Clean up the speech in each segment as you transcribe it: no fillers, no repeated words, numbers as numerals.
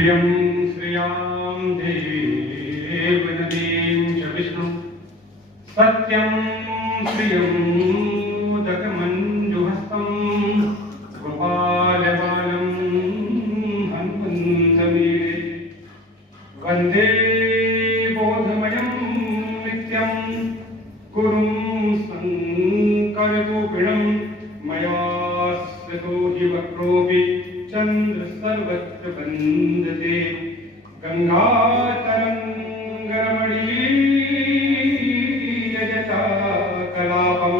श्रियं श्रियां देव नदीं च विष्णु सत्यं श्रियं दकमञ्जुहस्तं गोपालबालं हनुमन्तमीरे वन्दे बोधमयं नित्यं गुरुं शङ्कररूपिणं मया स्थितो हि वक्रोऽपि चन्द्र सर्वत्र वन्दते गङ्गातरङ्गरमणीयजटा कलापं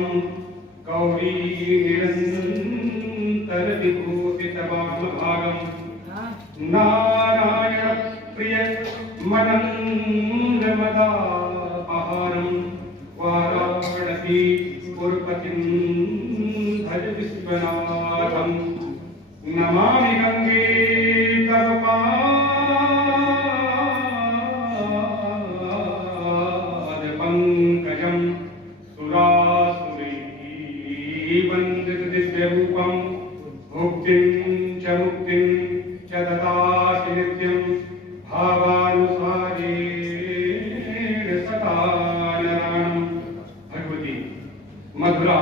गौरी निरन्तरविभूषितवामभागं नारायणप्रियमनन्दमदापहारं वाराणसी पुरपतिं भज विश्वनाथम् नमामि गंगे तव पाद पंकजं सुरासुरैर्वन्दित दिव्यरूपं भुक्तिं च मुक्तिं च ददासि नित्यं भावानुसारेण सदा नराणं। भगवती मधुरा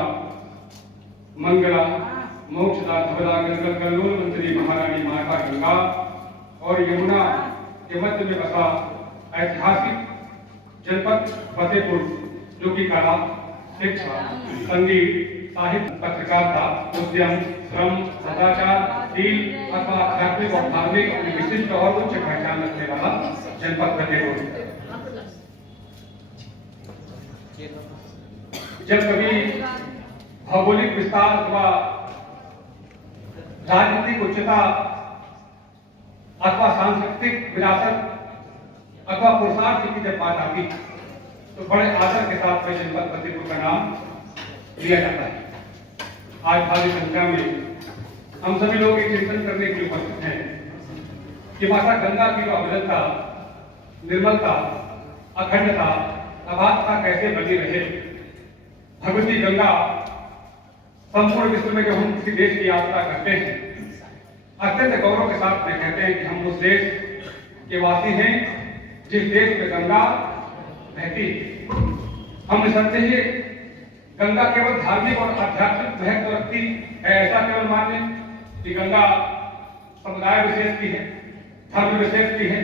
मंगला मोक्षदा धवला गंगा कल्लोल मंत्री महारानी माता गंगा और यमुना के मध्य में बसा ऐतिहासिक जनपद फतेहपुर जो कि कला, शिक्षा, संगीत, साहित्य, पत्रकारिता, उद्यम, श्रम, सदाचार, शील अथवा आध्यात्मिक और धार्मिक अपनी विशिष्ट और उच्च पहचान रखने वाला जनपद फतेहपुर। जब कभी भौगोलिक विस्तार अथवा राजनीतिक उच्चता अथवा सांस्कृतिक विरासत अथवा पुरुषार्थ की जब बात आती तो बड़े आदर के साथ में जनपद फतेहपुर का नाम लिया जाता है। आज भारी संख्या में हम सभी लोग एक चिंतन करने के लिए उपस्थित हैं कि माता गंगा की जो अविरलता, निर्मलता, अखंडता, अबाधता कैसे बनी रहे। भगवती गंगा संपूर्ण विश्व में जब हम किसी देश की यात्रा करते हैं अत्यंत गौरव के साथ में कहते हैं कि हम उस देश के वासी हैं जिस देश में गंगा बहती है। हम निसंदेह गंगा केवल धार्मिक और आध्यात्मिक महत्व रखती है ऐसा केवल मान्य कि गंगा समुदाय विशेष की है, धर्म विशेष की है,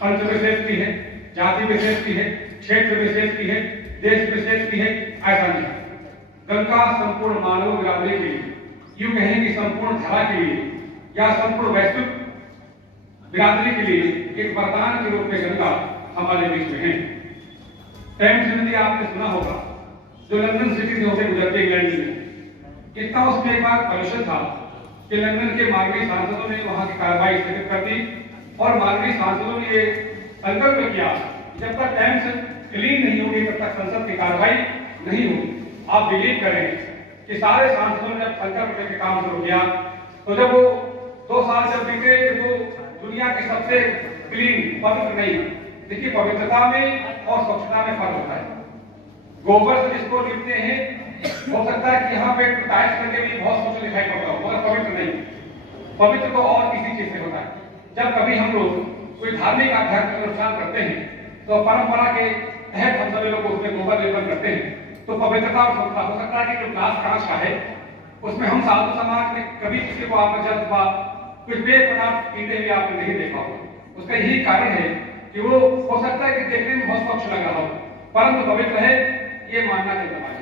पंथ विशेष की है, जाति विशेष की है, क्षेत्र विशेष की है, देश विशेष की है, ऐसा नहीं। गंगा संपूर्ण मानव बिरादरी के लिए, यूं कहें कि संपूर्ण धरा के लिए या संपूर्ण वैश्विक बिरादरी के लिए एक वरदान के रूप में गंगा हमारे बीच में है। टेम्स नदी आपने सुना होगा जो लंदन सिटी से होकर गुजरते इंग्लैंड में, इतना उसमें एक बार पॉल्यूशन था कि लंदन के मानवीय सांसदों ने वहां की कार्रवाई स्थगित कर दी और मानवीय सांसदों ने ये संकल्प किया जब तक टेम्स क्लीन नहीं होगी तब तक संसद की कार्रवाई नहीं होगी। आप बिलीव करें कि सारे सांसदों ने जब संकल्प लेकर काम शुरू किया तो जब वो 2 साल जब बीते वो दुनिया के सबसे क्लीन पवित्र नहीं। देखिए पवित्रता में और स्वच्छता में फर्क होता है। गोबर से जिसको लिपते हैं हो सकता है कि यहाँ पे टाइल्स करके भी बहुत स्वच्छ दिखाई पड़ता हो मगर पवित्र नहीं। पवित्र तो और किसी चीज से होता है। जब कभी हम लोग कोई धार्मिक आध्यात्मिक अनुष्ठान करते हैं तो परंपरा के तहत हम सभी लोग उसमें गोबर लेपन करते हैं तो पवित्रता और स्वच्छता हो सकता है कि जो ग्लास कांच का है उसमें हम साधु समाज में कभी किसी को आपने जल व कुछ पेय पदार्थ पीते हुए आपने नहीं देखा होगा। उसका यही कारण है कि वो हो सकता है कि देखने में बहुत स्वच्छ लग रहा हो परंतु पवित्र है ये मानना चलता है।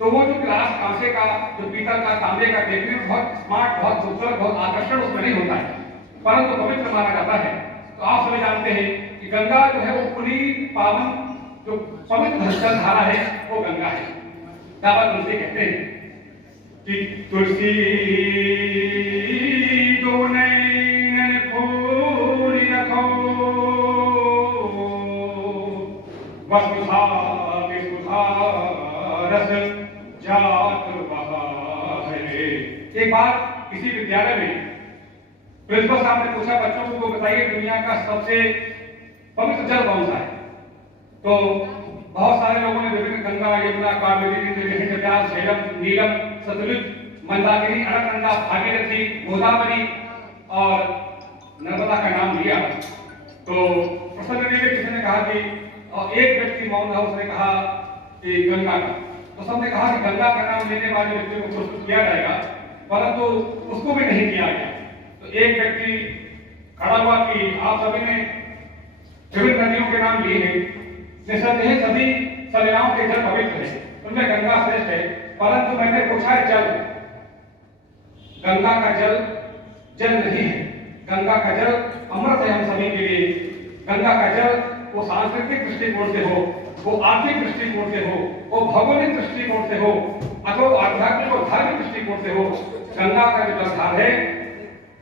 तो वो जो ग्लास कांसे का, जो पीतल का, तांबे का देखने में बहुत स्मार्ट, बहुत खूबसूरत, बहुत आकर्षण उसमें नहीं होता है परंतु पवित्र माना जाता है। तो आप सभी जानते हैं कि गंगा जो है वो खुली पावन जो पवित्र जल धारा है वो गंगा है। बाबा तुलसी कहते हैं कि तुलसी दो नैन खोल रखो वसुधा विसुधा रस जात बहारे। एक बार किसी विद्यालय में प्रिंसिपल साहब ने पूछा बच्चों को बताइए दुनिया का सबसे पवित्र जल कौन सा है। तो बहुत सारे लोगों ने विभिन्न गंगा, यमुना, कावेरी, व्यास, झेलम, नीलम, सतलुज, मंदाकिनी, अलकनंदा, भागीरथी, गोदावरी और नर्मदा का नाम लिया तो प्रसन्न में किसी ने कहा कि एक व्यक्ति मौन रहा, उसने कहा कि गंगा का, तो सबने कहा कि गंगा का नाम लेने वाले व्यक्ति को पुरस्कृत किया जाएगा, परंतु उसको भी नहीं किया गया। तो एक व्यक्ति खड़ा हुआ कि आप सभी ने विभिन्न नदियों के नाम लिए हैं, निसंदेह सभी सलिलाओं के जल पवित्र है, उनमें गंगा श्रेष्ठ है, परंतु मैंने पूछा है जल, गंगा का जल जल नहीं है, गंगा का जल अमृत है हम सभी के लिए। गंगा का जल वो सांस्कृतिक दृष्टिकोण से हो, वो आर्थिक दृष्टिकोण से हो, वो भौगोलिक दृष्टिकोण से हो, अथवा आध्यात्मिक और धार्मिक दृष्टिकोण से हो, गंगा का जो जलधार है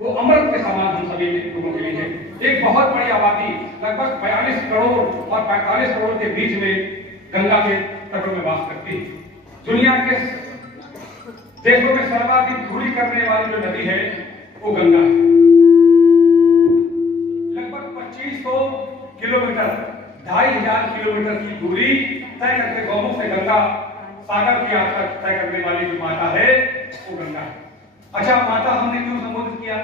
वो अमृत के समान हम सभी लोगों के लिए है। एक बहुत बड़ी आबादी लगभग 42 करोड़ और 45 करोड़ के बीच में गंगा के तटों में वास करती है। दुनिया के देशों में सर्वाधिक दूरी करने वाली जो नदी है वो गंगा है। लगभग 2500 किलोमीटर, 2500 किलोमीटर की दूरी तय करके गौमुख से गंगा सागर की यात्रा तय करने वाली जो माता है वो गंगा है। अच्छा, माता हमने क्यों संबोधित किया?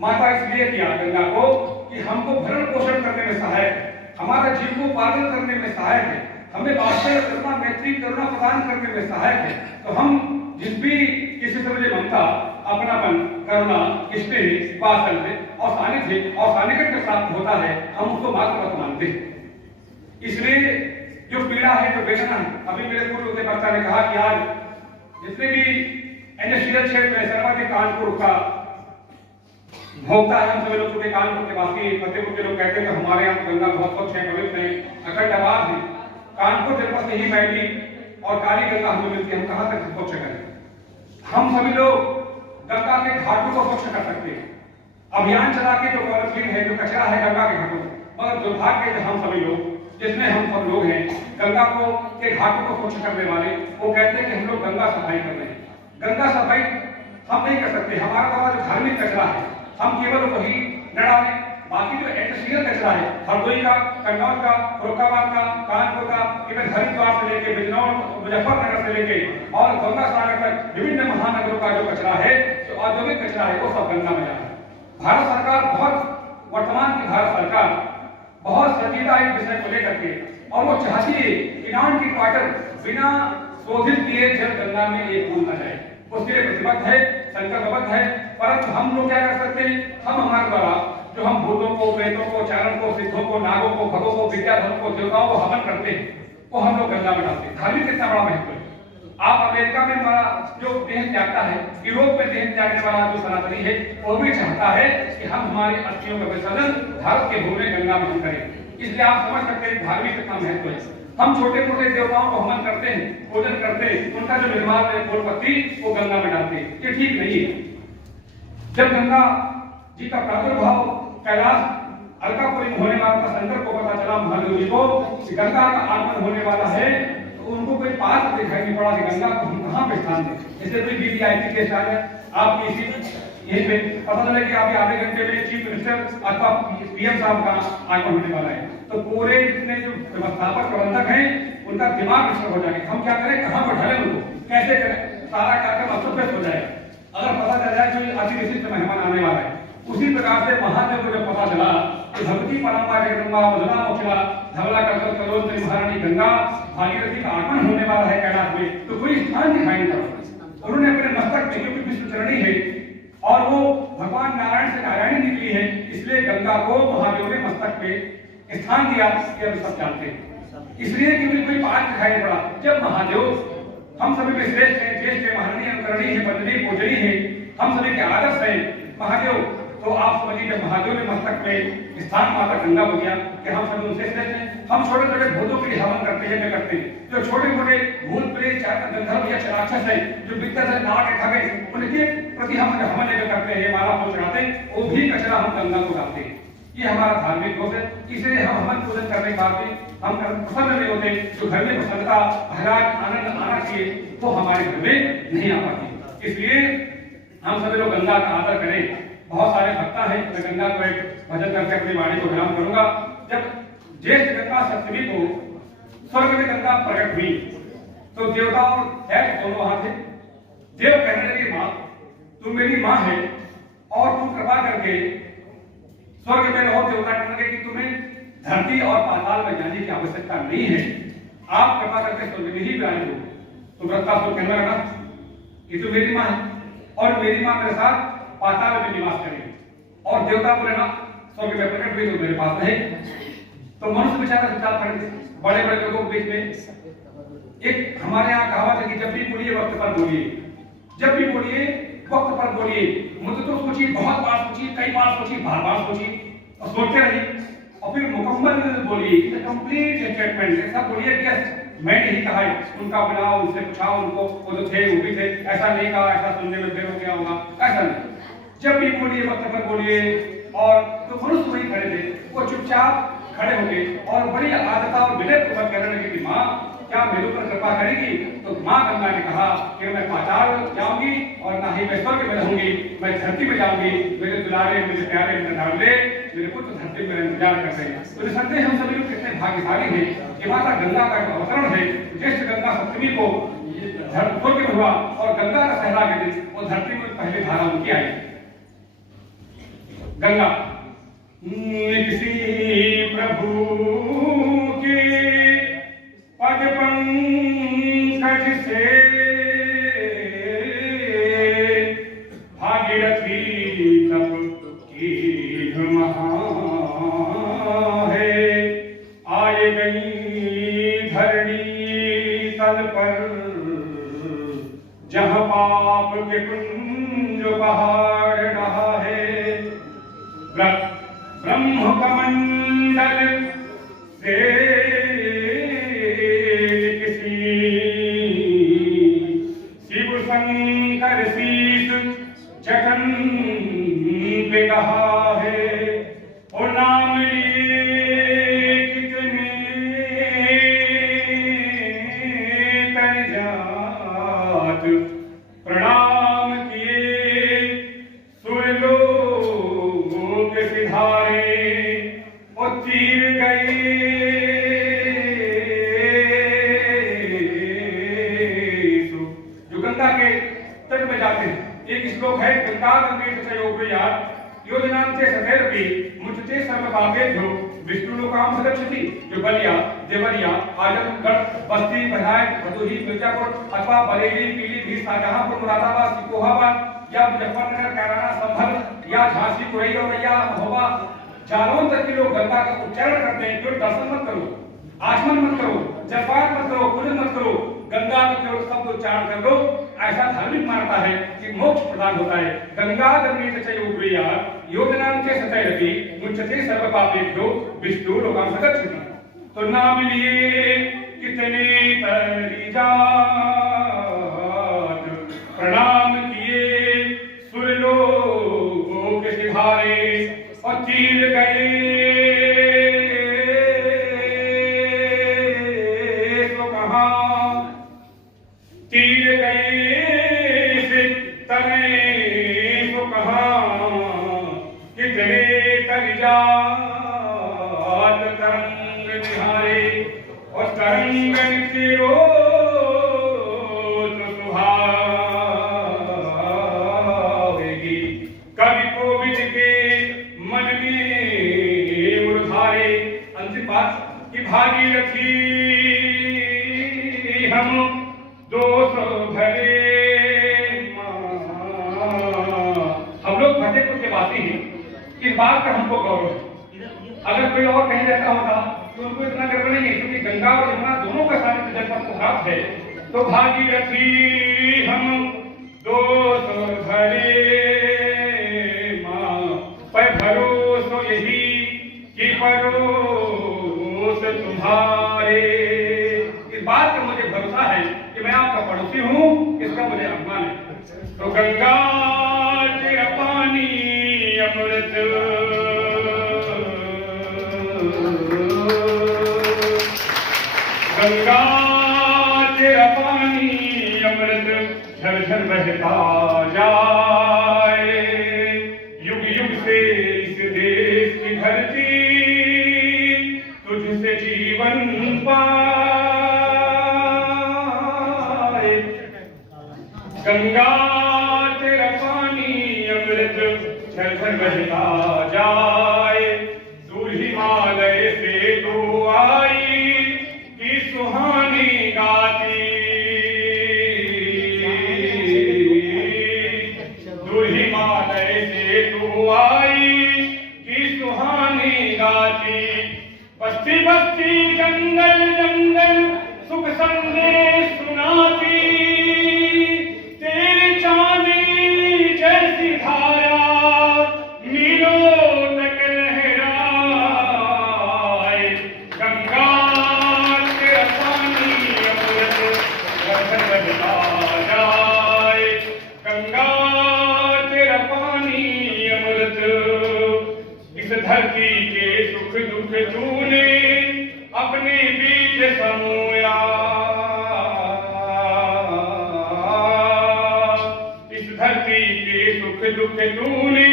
माता इसलिए किया गंगा को कि हमको भरण पोषण करने में सहायक है, हमारा जीवोपार्जन करने में सहायक है, हमें वात्सल्य करुणा मैत्री करुणा प्रदान करने में सहायक है। तो हम जिस भी किसी से मुझे ममता, अपनापन, करुणा, स्नेह, वात्सल्य और सानिध्य और सानिध्य के साथ होता है, हम उसको मातृवत मानते हैं। इसलिए जो पीड़ा है, जो वेदना है, अभी मेरे पूर्व के वक्ता ने कहा कि आज जितने भी इंडस्ट्रियल क्षेत्र में सर्वाधिक कानपुर का भोगता है, हम सभी लोग चूंकि कानपुर के वासी फतेहपुर के लोग कहते हैं कि हमारे यहाँ गंगा बहुत स्वच्छ है, पवित्र है, अखंड आबाद है। कानपुर जनपद से ही मैली और काली गंगा हमें मिलती है, हम कहां तक स्वच्छ करें? हम सभी लोग गंगा के घाटों को स्वच्छ कर सकते हैं, अभियान चला के जो पॉलिथीन है, जो कचरा है गंगा के घाटों, मगर दुर्भाग्य हम सभी लोग, जिसमें हम सब लोग हैं, गंगा को के घाटों को स्वच्छ करने वाले, वो कहते हैं कि हम लोग गंगा सफाई कर रहे हैं। गंगा सफाई हम नहीं कर सकते, हमारा जो धार्मिक कचरा है हम केवल वही न डालें, बाकी जो इंडस्ट्रियल कचरा है, हरदोई का, कन्नौज का, फरुखाबाद का, कानपुर का, इवन हरिद्वार से लेके बिजनौर, मुजफ्फरनगर से लेके और गंगा सागर तक विभिन्न महानगरों का जो कचरा है, जो औद्योगिक कचरा है, वो सब गंगा में जा रहा है। भारत सरकार बहुत, वर्तमान की भारत सरकार बहुत संजीदा इस विषय को लेकर के, और वो चाहती है कि नॉन की क्वार्टर बिना शोधित किए जल गंगा में एक बूंद न जाए, उसके लिए प्रतिबद्ध है, संकल्पबद्ध है। परंतु हम लोग क्या कर सकते हैं? हम हमारे द्वारा जो हम भूतों को, प्रेतों को, चारण को, सिद्धों को, नागों को, भगों को, विद्याधरों को, देवताओं को हवन करते हैं, वो हम लोग गंगा में डालते हैं। धार्मिक कितना बड़ा महत्व है। आप अमेरिका में हमारा जो देह त्यागता है, यूरोप में देह त्यागने वाला जो सनातनी है, वो भी चाहता है कि हम हमारी अस्थियों का विसर्जन भारत के भूमि गंगा में हम करें। इसलिए आप समझ सकते हैं धार्मिक कितना महत्व है। हम छोटे मोटे देवताओं को हवन करते हैं, पूजन करते हैं, उनका जो निर्माण है फूलपत्ती वो गंगा में डालते हैं, ये ठीक नहीं है। जब गंगा जी का प्रादुर्भाव कैलाश अलकापुरी में होने वाला था, शंकर को पता चला महादेव जी को कि गंगा का आगमन होने वाला है, तो उनको कोई पात्र दिखाई नहीं पड़ा कि गंगा को हम कहाँ पे स्थान दें। जैसे कोई वीवीआईपी के साथ आप इसी यहीं पे पता चला कि आप आधे घंटे में चीफ मिनिस्टर अथवा पीएम साहब का आगमन होने वाला है, तो पूरे जितने जो व्यवस्थापक प्रबंधक हैं उनका दिमाग डिस्टर्ब हो जाएगा। हम क्या करें, कहाँ पर ढालें उनको, कैसे करें, सारा कार्यक्रम अस्तव्यस्त हो जाएगा। अगर पता चल जाए कि अति विशिष्ट मेहमान आने वाला है, उसी प्रकार से महादेव को जब पता चला कि भक्ति परम्परा जगदम्बा मधुरा मोक्षला धवला कलकल कलोल महारानी गंगा भागीरथी का आगमन होने वाला है कैलाश में, तो कोई स्थान दिखाई नहीं पड़ा। उन्होंने अपने मस्तक पे, क्योंकि विश्वचरणी है और वो भगवान नारायण से नारायणी निकली है, इसलिए गंगा को महादेव ने मस्तक पे स्थान दिया, ये हम सब जानते हैं। इसलिए क्योंकि कोई पाठ दिखाई पड़ा। जब महादेव हम सभी में श्रेष्ठ है, ज्येष्ठ है, महारानी अनुकरणीय है, वंदनीय पूजनीय है, हम सभी के आदर्श है महादेव, तो आप समझिए जब महादेव ने मस्तक पे स्थान माता गंगा हो गया कि हम सभी उनसे श्रेष्ठ हैं। हम छोटे छोटे भूतों के लिए हवन करते हैं, करते हैं, जो छोटे मोटे भूत प्रेत गंधर्व या राक्षस है, जो बिकते से नाट खगे, उनके प्रति हम हवन लेकर करते हैं, माला फूल चढ़ाते हैं, वो भी कचरा हम गंगा को डालते हैं। ये हमारा धार्मिक दोष है। इसलिए हम हवन पूजन करने के बाद हम प्रसन्न नहीं होते। जो घर में प्रसन्नता, महाराज आनंद आना चाहिए, वो हमारे घर में नहीं आ पाती। इसलिए हम सभी लोग गंगा का आदर करें। बहुत सारे भक्ता हैं, मैं गंगा को एक भजन करके अपनी वाणी को विराम करूंगा। जब ज्येष्ठ गंगा सप्तमी को स्वर्ग में गंगा प्रकट हुई, तो देवता और दैत्य दोनों वहां थे। देव कहने लगे, माँ तुम मेरी माँ है और तुम कृपा करके स्वर्ग में रहो देवता कहने लगे कि तुम्हें धरती और पाताल में जाने की आवश्यकता नहीं है, आप कृपा करके स्वर्ग में ही विराजित हो। तो वृत्तासुर कहने लगा कि तू मेरी माँ है और मेरी माँ मेरे साथ पाताल में निवास करेगी, और देवता बोले ना स्वर्ग में प्रकट हुई तो मेरे पास है। तो मनुष्य बेचारा चुपचाप खड़े थे। बड़े बड़े लोगों के बीच में एक हमारे यहाँ कहावत है कि जब भी बोलिए वक्त पर बोलिए, जब भी बोलिए वक्त पर बोलिए। मुझे तो सोचिए, बहुत बार सोचिए, कई बार सोचिए, बार बार सोचिए और सोचते रहिए और फिर मुकम्मल बोलिए, कंप्लीट स्टेटमेंट ऐसा बोलिए कि मैंने ही कहा है, उनका बनाओ, उनसे पूछाओ, उनको वो तो थे वो भी थे, ऐसा नहीं कहा, ऐसा सुनने में देर हो गया होगा, ऐसा नहीं। जब भी बोलिए वक्त पर बोलिए। और तो मनुष्य वही खड़े थे, वो चुपचाप खड़े हो गए और बड़ी आदता और विनय पूर्वक कहने लगे कि माँ क्या मेरे ऊपर कृपा करेगी। तो माँ गंगा ने कहा कि मैं पाताल जाऊंगी और ना ही मैं स्वर्ग में रहूंगी, मैं धरती में जाऊंगी। मेरे दुलारे, मेरे प्यारे, मेरे लाडले, मेरे पुत्र धरती में इंतजार कर रहे हैं। तो निसंदेह हम सभी लोग कितने भाग्यशाली हैं कि माता गंगा का अवतरण है। ज्येष्ठ गंगा सप्तमी को स्वर्ग में हुआ और गंगा का सहरा के दिन वो धरती में पहले धारा उनकी आई। गंगा किसी प्रभु के पद पंकज से भागीरथी तप की महा है। आए गई धरणी तल पर जहाँ पाप के कुंज पहाड़ रहा है। ब्रह्म कमंडल से किसी शिव शंकर शीश जगन पे कहा है। और नाम लिए कितने तर जात प्रणाम किए सुरलोक सिधारे और तीर गए जो गंगा के तट में जाते हैं। एक श्लोक है, गंगा गंगे तयोगया योजनांते सदैरपि मुचते सर्व पापेभ्यो विष्णु लोकाम सदक्षति। जो बलिया, देवरिया, आजमगढ़, बस्ती, बहराइच, भदोही, मिर्जापुर अथवा बरेली, पीलीभीत, शाहजहांपुर, मुरादाबाद, सिकोहाबाद या मुजफ्फरनगर, कैराना, संभल या झांसी, कुरैया, औरैया, महोबा, जालौन तक के लोग गंगा का उच्चारण करते हैं। केवल दर्शन मत करो, आचमन मत करो, जलपान मत करो, पूजन मत करो, गंगा का केवल शब्द उच्चारण कर दो। ऐसा धार्मिक मानता है कि मोक्ष प्रदान होता है। गंगा गंगे तयोगया योजनांते सदैरपि मुच्यते सर्व पापेभ्यो विष्णु लोकाम सदक्षति। तो नाम लिए कितने तरी जात प्रणाम किए सुरलोक सिधारे और तीर गए तो कहाँ। तीर गए तने तो कहाँ कितने तर जात तरंग निहारे और तरंग तेरो तो सुहावेगी। कवि कोविद के मन में मुरझाए। अंतिम बात कि भागीरथी हम दोष भरे हम लोग फतेहपुर के वासी हैं, इस बात का हमको गौरव है। अगर कोई और कहीं रहता होता तो उनको इतना गर्व नहीं है, क्योंकि गंगा और यमुना दोनों का सानिध्य जनपद को प्राप्त है। तो भागीरथी हम दोष भरे माँ पर भरोसा यही कि परोस तुम्हारे। इस बात का मुझे भरोसा है कि मैं आपका पड़ोसी हूँ, इसका मुझे अभिमान है। तो गंगा तेरा पानी अमृत गंगा तेरा पानी अमृत झरझर बहता जाए। युग युग से इस देश की धरती तुझसे जीवन पाए। गंगा तेरा पानी अमृत झरझर बहता जाए। से तू आई की सुहानी गाती, बस्ती बस्ती जंगल जंगल सुख संदेश सुनाती, तेरी चांदी जैसी धारा मीलों तक लहराए, गंगा तेरा पानी अमृत घर बहता जाए, गंगा तेरा पानी अमृत। इस धरती के सुख दुख तूने अपने बीच समोया, इस धरती के सुख दुख तूने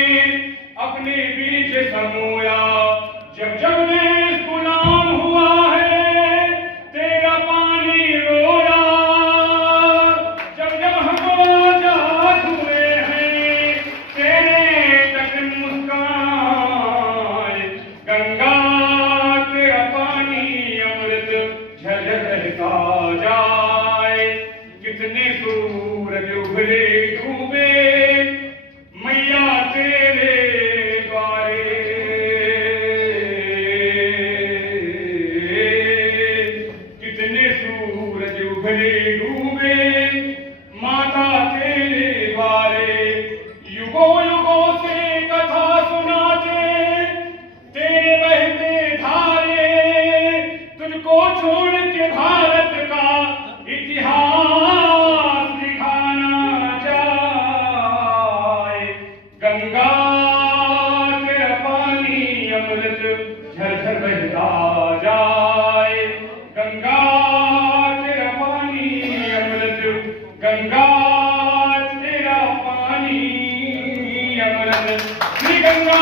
अपने बीच समोया। जब जब देश गुलाम हुआ है तेरा पानी रोया, जब जब हम आजाद हुए हैं तेरे तक मुस्कान, गंगा तेरा पानी अमृत झरझर बहता जाए। कितने सूरज उभरे डूबे मैया तेरे द्वारे, कितने सूरज उभरे डूबे माता तेरे द्वारे। युगों युगों से कथा सुनाते तेरे बहते धारे, तुझको छोड़ के भारत का इतिहास दिखाना जाए, गंगा तेरा पानी अमृत झरझर बहता जाए, गंगा तेरा पानी अमृत, गंगा तेरा पानी अमृत, श्री गंगा